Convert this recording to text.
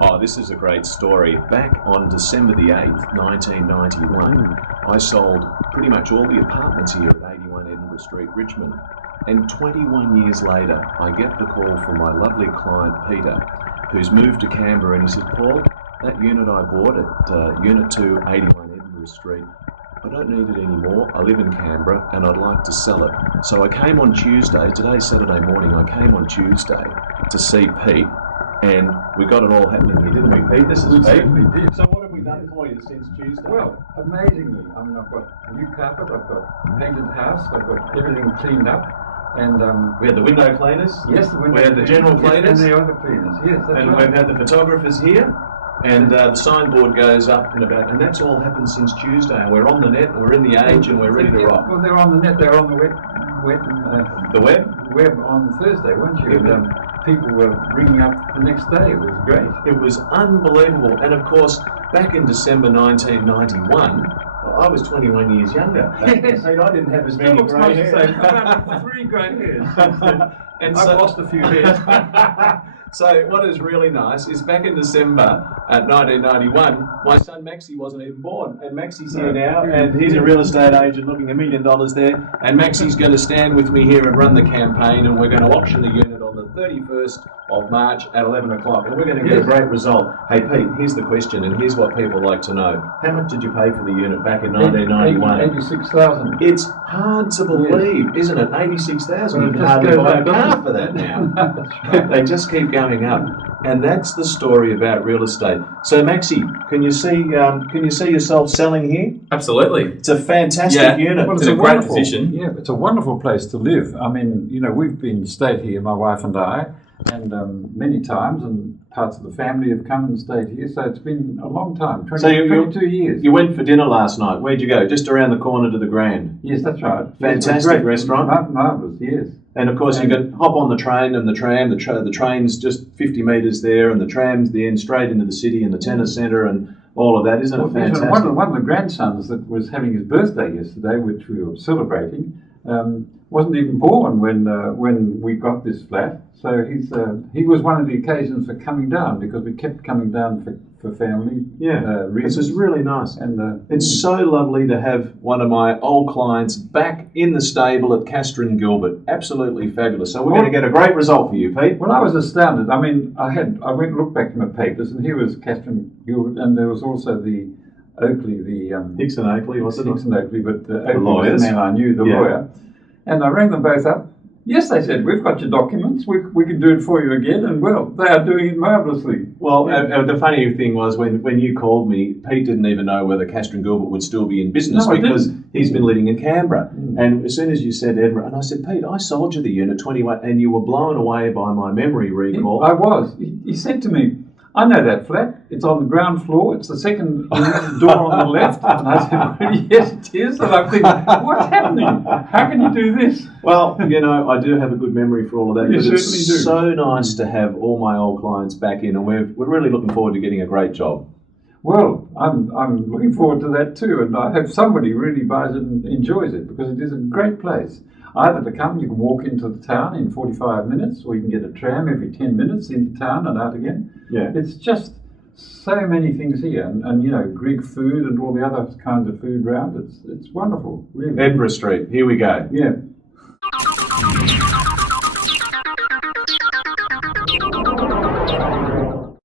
Oh, this is a great story. Back on December the 8th, 1991, I sold pretty much all the apartments here at 81 Edinburgh Street, Richmond. And 21 years later, I get the call from my lovely client, Peter, who's moved to Canberra, and he said, Paul, that unit I bought at Unit 2, 81 Edinburgh Street, I don't need it anymore. I live in Canberra and I'd like to sell it. So I came on Tuesday, today's Saturday morning, I came on Tuesday to see Pete, and we got it all happening here, didn't we, Pete? This is We Pete. certainly did. So what have we done for you since Tuesday? Well, amazingly, I mean, I've got new carpet, I've got painted house, I've got everything cleaned up, and we had the window cleaners. yes, the window We had the general cleaners, cleaners. and the other cleaners. Yes, that's And right. we've had the photographers here, and the signboard goes up in about, and that's all happened since Tuesday. And we're on the net, and we're in the age, and we're ready to rock. Well, they're on the net. They're on the The web? web on Thursday, weren't you? And people were ringing up the next day. It was great. It was unbelievable. And of course, back in December 1991, I was 21 years younger. Yes. I didn't have as Still many looks grey much the hairs. same. I've got 3 grey hairs. And I've so, lost a few hairs. so what is really nice is back in December 1991, my son Maxie wasn't even born. And Maxie's here now, and he's a real estate agent looking $1 million there. And Maxie's going to stand with me here and run the campaign, and we're going to auction the unit on the 31st of March at 11 o'clock. And we're going to get a great result. Hey Pete, here's the question, and here's what people like to know. How much did you pay for the unit back in 1991? 86,000. It's hard to believe, isn't it? 86,000. You Well, it can just hardly goes buy a up, car doesn't for that now. That's right. They just keep going up, and that's the story about real estate. So, Maxie, can you see yourself selling here? Absolutely. It's a fantastic unit. Well, It's a great position. Yeah, it's a wonderful place to live. I mean, you know, we've been stayed here, my wife and I, and many times, and parts of the family have come and stayed here. So it's been a long time, 22 years. You went for dinner last night. Where'd you go? Just around the corner to the Grand. Yes, that's right. Fantastic Great restaurant. Marvellous, yes. And of course, you can hop on the train and the tram. The train's just 50 metres there, and the tram's the end straight into the city and the tennis centre and all of that. Isn't it fantastic? One of the grandsons that was having his birthday yesterday, which we were celebrating, wasn't even born when we got this flat. So he was one of the occasions for coming down, because we kept coming down for family reasons. This is really nice. And It's so lovely to have one of my old clients back in the stable at CASTRAN GILBERT. Absolutely fabulous. So we're going to get a great result for you, Pete. well, I was astounded. I mean, I went and looked back in my papers, and here was Castran Gilbert, and there was also the Oakley, Hickson Oakley, wasn't it? Hickson Oakley, but Oakley lawyers. was the man I knew, the lawyer. And I rang them both up. Yes, they said, we've got your documents, we can do it for you again, and well, they are doing it marvellously. Well, the funny thing was when you called me, Pete didn't even know whether CASTRAN GILBERT would still be in business, No, I because didn't. he's been living in Canberra. And as soon as you said Edinburgh, and I said, Pete, I sold you the unit 21, and you were blown away by my memory recall. I was. He said to me, I know that flat. It's on the ground floor. It's the second door on the left. And I said, really? Yes, it is. And I'm thinking, what's happening? How can you do this? Well, you know, I do have a good memory for all of that. You but certainly it's do. so nice to have all my old clients back in, and we're really looking forward to getting a great job. Well, I'm looking forward to that too. And I hope somebody really buys it and enjoys it, because it is a great place. Either to come, you can walk into the town in 45 minutes, or you can get a tram every 10 minutes into town and out again. Yeah. It's just so many things here, and you know, Greek food and all the other kinds of food around. It's wonderful, really. Edinburgh Street, here we go. Yeah.